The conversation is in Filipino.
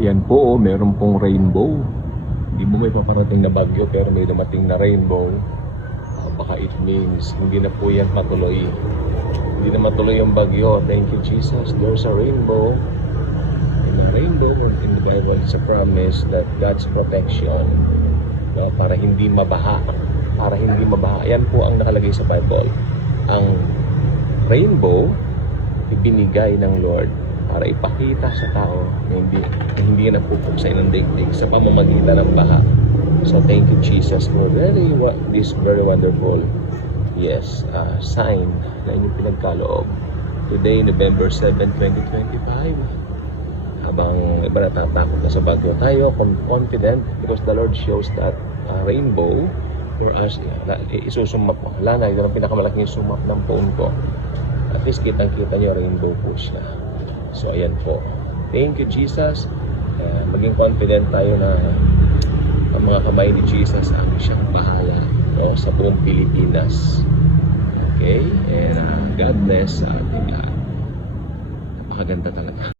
Yan po, meron pong rainbow. Hindi mo may paparating na bagyo pero may dumating na rainbow. Baka it means hindi na po yan matuloy. Hindi na matuloy yung bagyo. Thank you, Jesus. There's a rainbow. And a rainbow in the Bible is a promise that God's protection, no, para hindi mabaha. Para hindi mabaha. Yan po ang nakalagay sa Bible. Ang rainbow ibinigay ng Lord para ipakita sa tao na hindi na pupuksa ng daigdig sa pamamagitan ng baha. So thank you, Jesus, for this very wonderful sign na inyong pinagkaloob. Today, November 7, 2025. Habang iba natatakot na sa bagyo, tayo confident because the Lord shows that rainbow for us, isusumap mo. Wala na, ito ang pinakamalaking sumap ng phone ko. At least kitang-kita nyo, rainbow po siya. So ayan po. Thank you, Jesus. Maging confident tayo na ang mga kamay ni Jesus ang siyang bahala, no, sa buong Pilipinas. Okay? And God bless sa ating lahat. Napakaganda talaga.